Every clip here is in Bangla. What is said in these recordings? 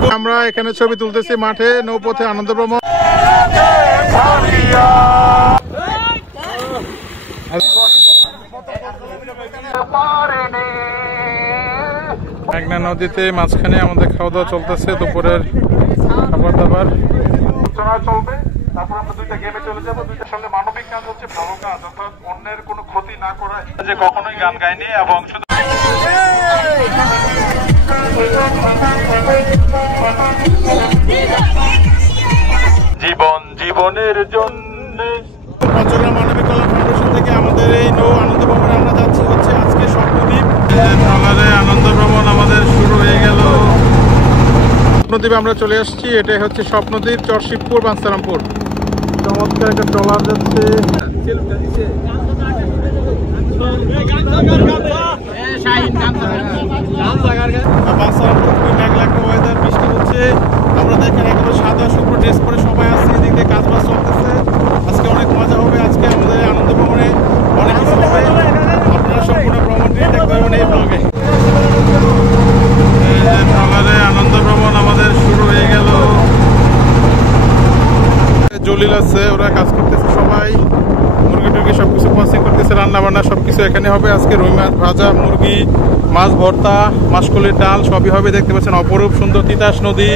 আলাইকুম। আমরা এখানে ছবি তুলতেছি মাঠে নৌপথে আনন্দ ভ্রমণ। মেঘনা নদীতে মাঝখানে আমাদের খাওয়া দাওয়া চলতেছে, দুপুরের খাবার দাবার চলবে। তারপর আমরা দুইটা গেমে চলে যাবো। দুইটার সঙ্গে মানবিক কাজ হচ্ছে ভালো কাজ, অর্থাৎ অন্যের কোনো ক্ষতি না করা। যে কখনোই গান গাইনি এবং শুধু জীবনের জন্য পঞ্চগ্রাম মানবিক কল্যাণ ফাউন্ডেশন থেকে আমাদের এই নৌ আনন্দ ভ্রমণে আমরা যাচ্ছি হচ্ছে আজকে স্বপ্নদ্বীপ। আনন্দ ভ্রমণ আমাদের শুরু হয়ে গেল। স্বপ্নদ্বীপে আমরা চলে আসছি। এটাই হচ্ছে স্বপ্নদ্বীপ, চরশিবপুর, বাঞ্ছারামপুর। চমৎকার একটা ট্রলার যাচ্ছে। বাঞ্ছারামপুর খুবই মেঘলা একটা ওয়েদার, বৃষ্টি হচ্ছে। আমরা দেখেন একেবারে সাদা শুকনো ড্রেস পরে সবাই আসছে, এদিক দিয়ে কাজ বাজ চলতেছে। আজকে অনেক মজা হবে। আজকে আমাদের আনন্দ ভ্রমণে অনেক কিছু হবে। আপনারা সম্পূর্ণ ভ্রমণটি দেখতে পাবেন এই ব্লগে। আনন্দ ভ্রমণ আমাদের শুরু হয়ে গেল। জলিল আছে, ওরা কাজ করতেছে, সবাই মুরগি টুরগি সবকিছু প্রসেসিং করতেছে, রান্না বান্না সবকিছু এখানে হবে। আজকে রুই মাছ ভাজা, মুরগি, মাছ ভর্তা, মাসকলির ডাল সবই হবে। দেখতে পাচ্ছেন অপরূপ সুন্দর তিতাস নদী।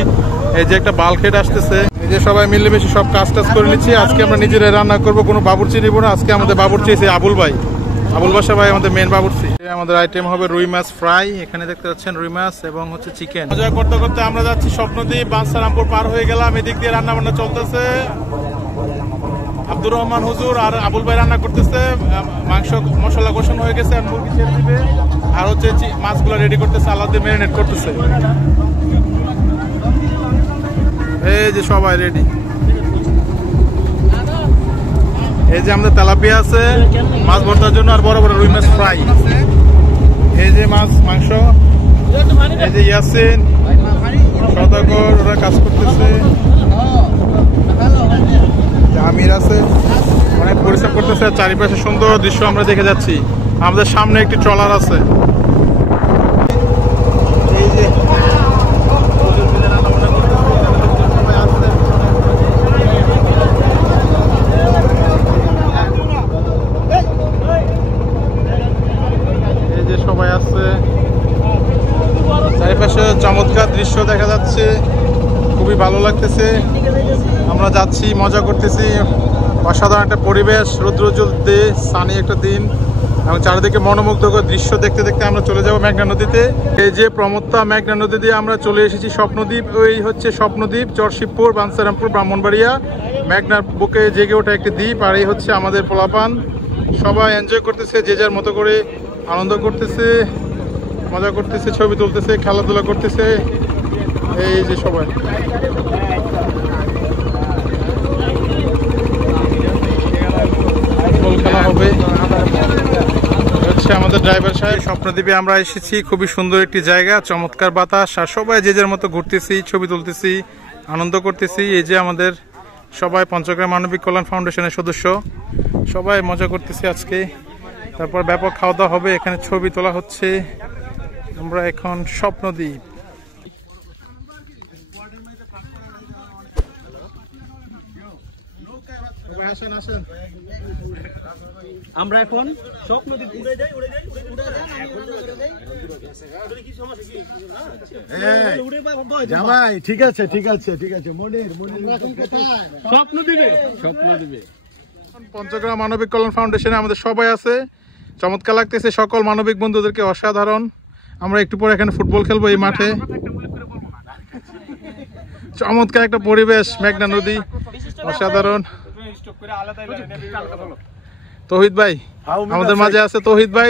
এই যে একটা বালখেট আসতেছে, এই যে সবাই মিলেমিশে সব কাজ টাজ করে নিচ্ছি। আজকে আমরা নিজেরাই রান্না করবো, কোনো বাবুর্চি নিব না। আজকে আমাদের বাবুর্চি আছে আবুল ভাই, আবুল বাসা ভাই আমাদের মেন বাবুর্চি। আমাদের আইটেম হবে রুই মাছ ফ্রাই। এখানে দেখতে পাচ্ছেন রুই মাছ এবং হচ্ছে চিকেন। মজা করতে করতে আমরা যাচ্ছি স্বপ্নদ্বীপ। বাঞ্ছারামপুর পার হয়ে গেলাম। এদিক দিয়ে রান্না বান্না চলতেছে। আব্দুর রহমান হুজুর আর আবুল ভাই রান্না করতেছে। মাংস মশলা কষানো হয়ে গেছে, আর মুরগি ছেড়ে দিবে। আর হচ্ছে মাছগুলো রেডি করতেছে, আলাদা দিয়ে ম্যারিনেট করতেছে। এই যে সবাই রেডি। এই যে আমাদের তেলাপিয়া আছে মাছ ভর্তার জন্য, আর বড় বড় রুই মাছ ফ্রাই। এই যে মাছ মাংস। এই যে ইয়াসিন, সদাগর, ওরা কাজ করতেছে। আমির আছে, অনেক পরিশ্রম করতেছে। চারিপাশে সুন্দর দৃশ্য আমরা দেখে যাচ্ছি। আমাদের সামনে একটি ট্রলার আছে। এই যে সবাই আছে, চারিপাশে চমৎকার দৃশ্য দেখা যাচ্ছে, খুবই ভালো লাগতেছে। আমরা যাচ্ছি, মজা করতেছি। অসাধারণ একটা পরিবেশ, রৌদ্রোজ্জ্বল সানি একটা দিন এবং চারিদিকে মনোমুগ্ধকর দৃশ্য দেখতে দেখতে আমরা চলে যাব মেঘনা নদীতে। এই যে প্রমত্তা মেঘনা নদী দিয়ে আমরা চলে এসেছি স্বপ্নদ্বীপ। ওই হচ্ছে স্বপ্নদ্বীপ, চরশিবপুর, বাঞ্ছারামপুর, ব্রাহ্মণবাড়িয়া। মেঘনার বুকে জেগে ওঠা একটি দ্বীপ। আর এই হচ্ছে আমাদের পোলাপান। সবাই এনজয় করতেছে, যে যার মতো করে আনন্দ করতেছে, মজা করতেছে, ছবি তুলতেছে, খেলাধুলা করতেছে। এই যে সবাই খেলা হবে। হচ্ছে আমাদের ড্রাইভার সাহেব। স্বপ্নদ্বীপে আমরা এসেছি, খুবই সুন্দর একটি জায়গা, চমৎকার বাতাস, আর সবাই যে যার মতো ঘুরতেছি, ছবি তুলতেছি, আনন্দ করতেছি। এই যে আমাদের সবাই পঞ্চগ্রাম মানবিক কল্যাণ ফাউন্ডেশনের সদস্য, সবাই মজা করতেছি আজকে। তারপর ব্যাপক খাওয়া দাওয়া হবে, এখানে ছবি তোলা হচ্ছে। আমরা এখন স্বপ্নদ্বীপ। আমরা এখন স্বপ্নদ্বীপ উড়ে যাই। ঠিক আছে ঠিক আছে ঠিক আছে। স্বপ্নদ্বীপে পঞ্চগ্রাম মানবিক কল্যাণ ফাউন্ডেশনে আমাদের সবাই আছে, চমৎকার লাগতেছে। সকল মানবিক বন্ধুদেরকে অসাধারণ। আমরা একটু পরে এখানে ফুটবল খেলবো এই মাঠে। চমৎকার একটা পরিবেশ, মেঘনা নদী, অসাধারণ। তৌহিদ ভাই আমাদের মাঝে আছে। তৌহিদ ভাই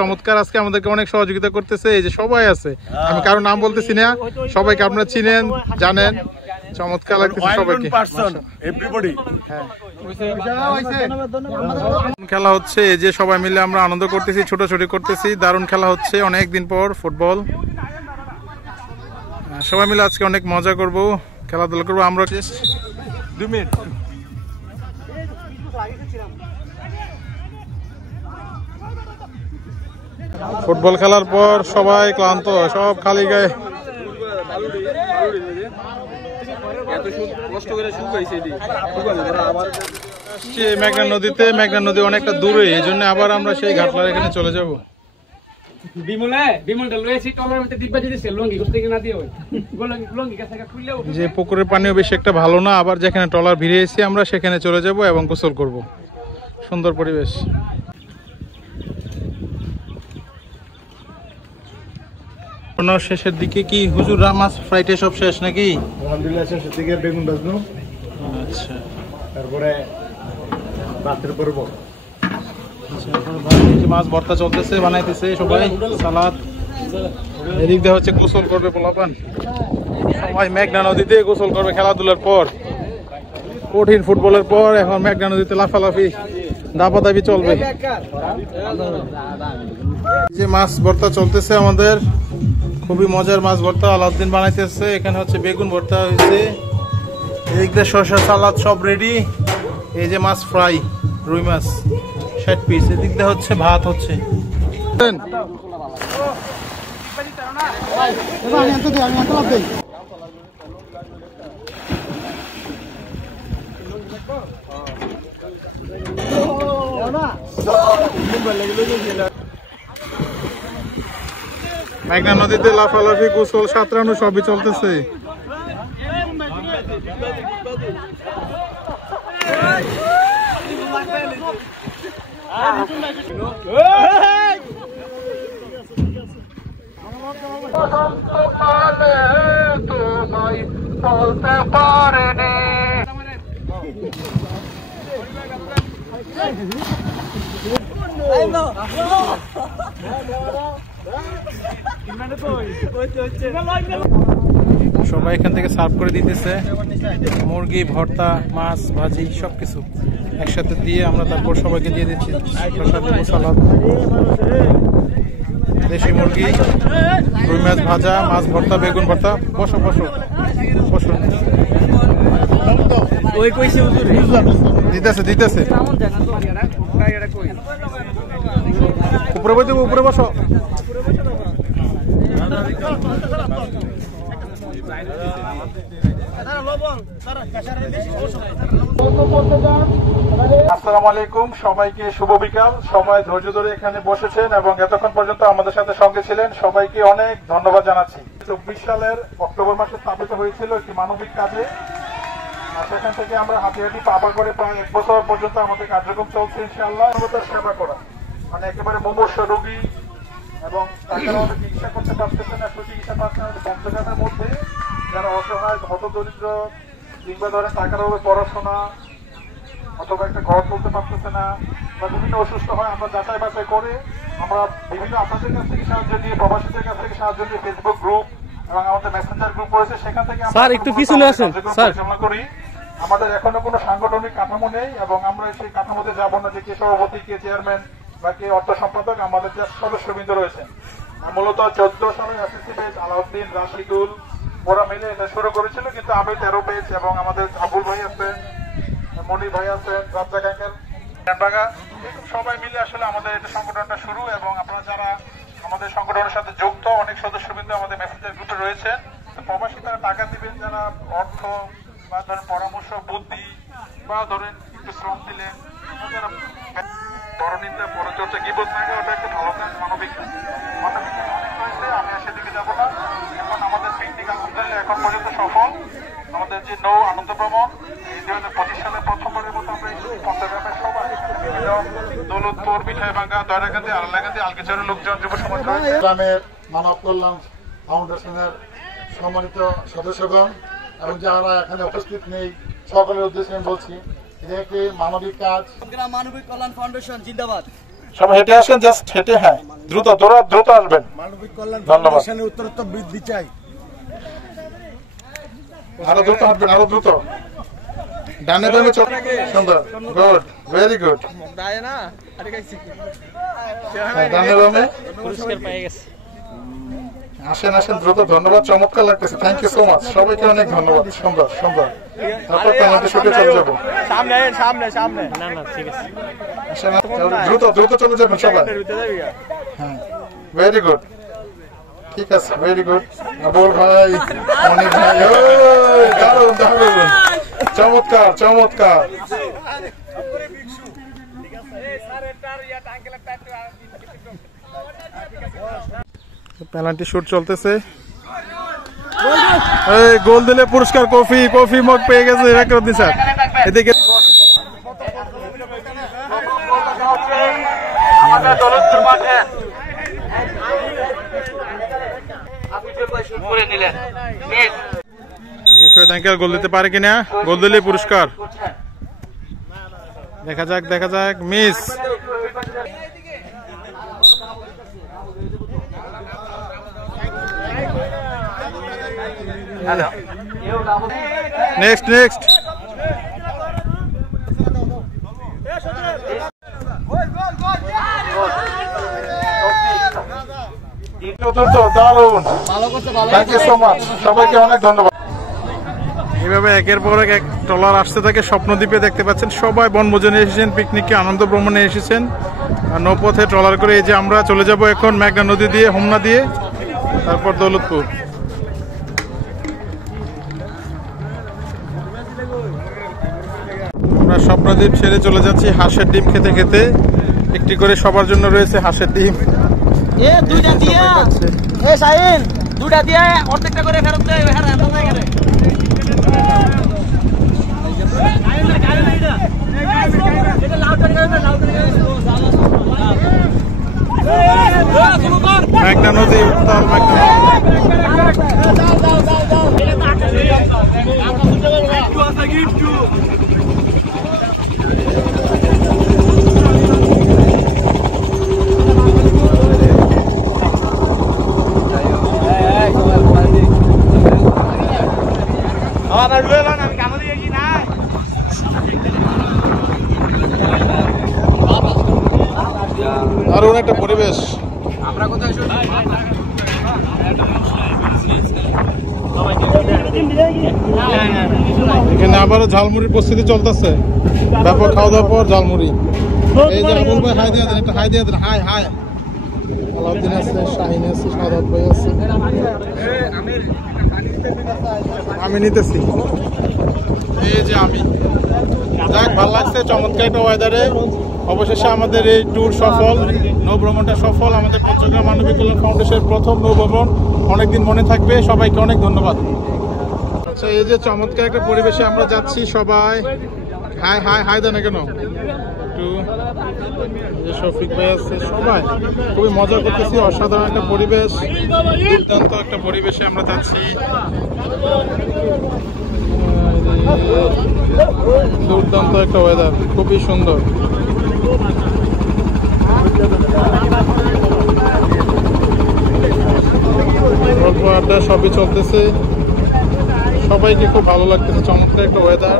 চমৎকার আজকে আমাদেরকে অনেক সহযোগিতা করতেছে। এই যে সবাই আছে, আমি কারো নাম বলতেছি না, সবাইকে আপনারা চিনেন জানেন। চমৎকার লাগতেছে সবাইকে। খেলা হচ্ছে, এই যে সবাই মিলে আমরা আনন্দ করতেছি, ছোটাছুটি করতেছি। দারুণ খেলা হচ্ছে অনেকদিন পর ফুটবল। সবাই মিলে আজকে অনেক মজা করব, খেলাধুলা করবো। আমরা 2 মিনিট ফুটবল খেলার পর সবাই ক্লান্ত, সব খালি গায়ে মেঘনা নদীতে, মেঘনা নদী অনেকটা দূরে, এই জন্য আবার আমরা সেই ঘাটলার এখানে চলে যাব। যে পুকুরের পানিও বেশি একটা ভালো না, আবার যেখানে ট্রলার ভিড়িয়েছি আমরা সেখানে চলে যাব এবং গোসল করব। সুন্দর পরিবেশ। শেষের দিকে কি হুজুর মাছ ফ্রাইটে সব শেষ নাকি? আলহামদুলিল্লাহ শেষের দিকে বেগুন ভাজনো। আচ্ছা, তারপরে রাতের পর্ব মাছ ভর্তা চলতেছে, বানাইতেছে সবাই, সালাদ। এদিক দিয়ে হচ্ছে গোসল করবে পোলাপান, সবাই মেঘনা নদীতে গোসল করবে খেলাধুলার পর, কঠিন ফুটবলের পর এখন মেঘনা নদীতে লাফালাফি দাপাদাপি চলবে। যে মাছ ভর্তা চলতেছে আমাদের, খুবই মজার মাছ ভর্তা আলাউদ্দিন বানাইতেছে। এখানে হচ্ছে বেগুন ভর্তা হয়েছে, এদিক দিয়ে শসা, সালাদ সব রেডি। এই যে মাছ ফ্রাই, রুই মাছ 60 পিস। এদিক দিয়ে হচ্ছে ভাত হচ্ছে। মেঘনা নদীতে লাফালাফি, গোসল, সাঁতরানো সবই চলতেছে। সবাই এখান থেকে সার্ভ করে দিতেছে, মুরগি ভর্তা, মাছ ভাজি সবকিছু একসাথে দিয়ে আমরা তারপর সবাইকে দিয়ে দিচ্ছি। সালাদ, দেশি মুরগি, রুই মাছ ভাজা, মাছ ভর্তা, বেগুন ভর্তা। বসো বসো বসো, দিতেছে দিতেছে। উপরে বসে, উপরে বসো। আসসালামু আলাইকুম, সবাইকে শুভ বিকাল। সবাই ধৈর্য ধরে এখানে বসেছেন এবং এতক্ষণ পর্যন্ত আমাদের সাথে সঙ্গে ছিলেন, সবাইকে অনেক ধন্যবাদ জানাচ্ছি। 24 সালের অক্টোবর মাসে স্থাপিত হয়েছিল একটি মানবিক কাজে, সেখান থেকে আমরা হাঁটি হাঁটি পাপা করে প্রায় 1 বছর পর্যন্ত আমাদের কার্যক্রম চলছে। ইনশাআল্লাহ সেবা করা, মানে একেবারে মুমূর্ষ রোগী এবং তারা চিকিৎসা করতে পারতেছে না, সুচিকিৎসা পাচ্ছেন পঞ্চগ্রামের মধ্যে যারা অসহায়, হতদরিদ্র, কিংবা ধরেন টাকার অভাবে পড়াশোনা অথবা একটা ঘর তুলতে পারতেছে না, বা বিভিন্ন অসুস্থ হয়, আমরা যাচাই বাছাই করে আমরা বিভিন্ন আপনাদের কাছ থেকে সাহায্য নিয়ে, প্রবাসীদের কাছ থেকে সাহায্য নিয়ে ফেসবুক গ্রুপ এবং আমাদের মেসেঞ্জার গ্রুপ রয়েছে, সেখান থেকে আমরা একটু পিছনে আসেন পরিচালনা করি। আমাদের এখনো কোনো সাংগঠনিক কাঠামো নেই এবং আমরা সেই কাঠামোতে যাবো না যে কে সভাপতি, কে চেয়ারম্যান বা কে অর্থ সম্পাদক। আমাদের যে সদস্যবৃন্দ রয়েছেন, মূলত 14 সালে এসএসসি ব্যাচ আলাউদ্দিন, রাশিদুল ওরা মিলে এটা শুরু করেছিল, কিন্তু আমি 13 ব্যাচ এবং আমাদের আবুল ভাই আছেন, মনি ভাই আছেন, রাজ্জাক আঙ্কেল, সবাই মিলে আসলে আমাদের এটা সংগঠনটা শুরু। এবং আপনারা যারা আমাদের সংগঠনের সাথে যুক্ত, অনেক সদস্যবৃন্দ আমাদের মেসেঞ্জার গ্রুপে রয়েছেন। প্রবাসী তারা টাকা দিবেন, যারা অর্থ বা ধরেন পরামর্শ, বুদ্ধি বা ধরেন একটু শ্রম দিলেন, যারা পরনিন্দা, পরচর্চা, গীবত থাকে, ওটা একটা ভালো কাজ, মানবিক কাজ। মানবিক কাজ অনেক হয়েছে, আমি আর সেদিকে যাবো না। এখন আমাদের পিকনিক আলহামদুলিল্লাহ এখন পর্যন্ত সফল। আমাদের যে নৌ আনন্দ ভ্রমণ, এই 2025 সালে প্রথমবারের মতো আমরা পঞ্চগ্রামের সবাই দৌলতপুর, মিঠাইভাঙ্গা, দয়রাকান্দি, আল্লাহকান্দি, আলগিচরের লোকজন, যুব সমাজ, গ্রামের মানব কল্যাণ ফাউন্ডেশনের সম্মানিত সদস্যগণ এবং যারা এখানে উপস্থিত নেই, সকলের উদ্দেশ্যে আমি বলছি, এটা একটি মানবিক কাজ। মানবিক কল্যাণ ফাউন্ডেশন জিন্দাবাদ। সবাই হেঁটে আসেন, জাস্ট হেঁটে, হ্যাঁ দ্রুত দ্রুত আসবেন। মানবিক কল্যাণ ধন্যবাদ। ফাউন্ডেশনের উত্তরোত্তর বৃদ্ধি চাই, আরো দ্রুত হাঁটবেন, আরো দ্রুত। ডানে বামে চলে, সুন্দর, গুড, ভেরি গুড। ডানে বামে পুরস্কার পেয়ে গেছে। আসেন আসেন দ্রুত, ধন্যবাদ, চমৎকার লাগতেছে, থ্যাংক ইউ সো মাচ, সবাইকে অনেক ধন্যবাদ। সুন্দর সুন্দর, তারপর তোমাদের শুটে চলে যাবো। সামনে সামনে সামনে, না না ঠিক আছে, আসেন দ্রুত দ্রুত চলে যাবেন সবাই। হ্যাঁ, ভেরি গুড। ঠিক আছে, ভেরি গুড। বল ভাই, অনেক ভাই, দারুণ দারুণ, চমৎকার চমৎকার। পেনাল্টি শুট চলতেছে। গোল দিলে পুরস্কার কফি, কফি মগ পেয়ে গেছে একরুদ্দিন স্যার। এদিকে গোল দিতে পারে কিনা, গোল দিলে পুরস্কার। দেখা যাক দেখা যাক, মিস। Next next. সবাইকে অনেক ধন্যবাদ। এইভাবে একের পর এক ট্রলার আসতে থাকে স্বপ্নদ্বীপে। দেখতে পাচ্ছেন সবাই বনভোজনে এসেছেন, পিকনিকে আনন্দ ভ্রমণে এসেছেন। আর নৌপথে ট্রলার করে এই যে আমরা চলে যাব এখন মেঘনা নদী দিয়ে, হোমনা দিয়ে, তারপর দৌলতপুর। আমরা স্বপ্নদ্বীপ ছেড়ে চলে যাচ্ছি হাঁসের ডিম খেতে খেতে। একটি করে সবার জন্য রয়েছে হাঁসের ডিম। দুইটা দিয়া শাহিন, দুইটা দিয়া অর্ধেকটা করে ফেরত দেয়। মেঘনা নদী, উত্তাল মেঘনা নদী। দারুণ একটা পরিবেশ। এখানে আবারও ঝালমুড়ির প্রস্তুতি চলতেছে, ব্যাপক খাওয়া দাওয়ার পর ঝালমুড়ি। এই যে আবুল ভাই হাই দিয়ে দেন, একটা হাই দিয়ে দেন, হাই হাই। আলাউদ্দিন আছে, শাহিন আছে, সাদাত ভাই আছে, আমি নিতেছি। এই যে আমি, যাক ভালো লাগছে, চমৎকার একটা ওয়েদারে। অবশেষে আমাদের এই ট্যুর সফল, নৌ ভ্রমণটা সফল। আমাদের চট্টগ্রাম মানবিক কল্যাণ ফাউন্ডেশনের প্রথম নৌ ভ্রমণ অনেকদিন মনে থাকবে। সবাইকে অনেক ধন্যবাদ। আচ্ছা, এই যে চমৎকার একটা পরিবেশে আমরা যাচ্ছি, সবাই হাই হাই হাই দেন কেন একটু। শফিক ভাই আছে, সবাই খুবই মজা করতেছি। অসাধারণ একটা পরিবেশ, দুর্দান্ত একটা পরিবেশে আমরা যাচ্ছি। দুর্দান্ত একটা ওয়েদার, খুবই সুন্দর। গল্প আড্ডা সবই চলতেছে, সবাইকে খুব ভালো লাগতেছে। চমৎকার একটা ওয়েদার,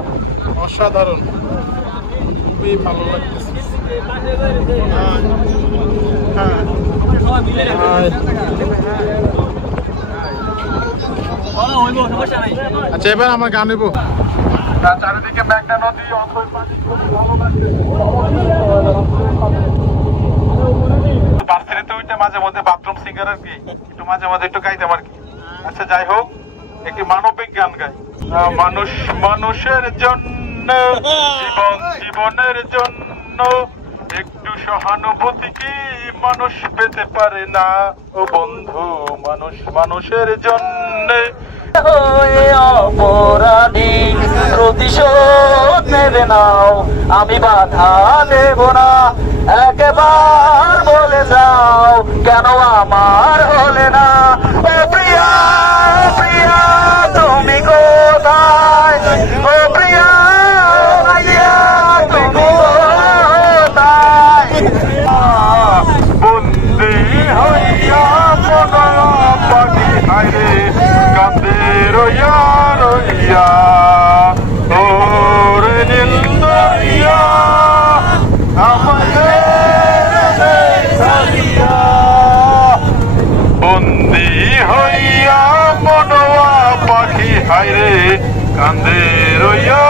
অসাধারণ, খুবই ভালো লাগতেছে। আচ্ছা, এবার আমার গান নেবো। চারিদিকে মেঘনা নদী, অথই পানি, খুব ভালো লাগছে। বার্সিলিতে উঠতে মাঝে মধ্যে বাথরুম সিঙ্গার আর কি, একটু মাঝে মাঝে একটু গাইতাম আর কি। আচ্ছা, যাই হোক, একটি মানবিক গান গাই। মানুষ মানুষের জন্য, জীবন জীবনের জন্য, একটু সহানুভূতি কি মানুষ পেতে পারে না? ও বন্ধু, মানুষ মানুষের জন্য অপরাধী প্রতিশোধ নেবে নাও, আমি বাধা দেব না। একবার বলে যাও, কেন আমার হলে না? ও প্রিয়া প্রিয়া, তুমি কোথায়? ও প্রিয়া প্রিয়া, তুমি কোথায়? বন্দি হইয়া পাখি হাইরে কান্দে রইয়া রইয়া, ওর নীল দরিয়া আমাদের ছাড়িয়া। বন্দি হইয়া মনোয়া পাখি হাইরে কান্দে রইয়া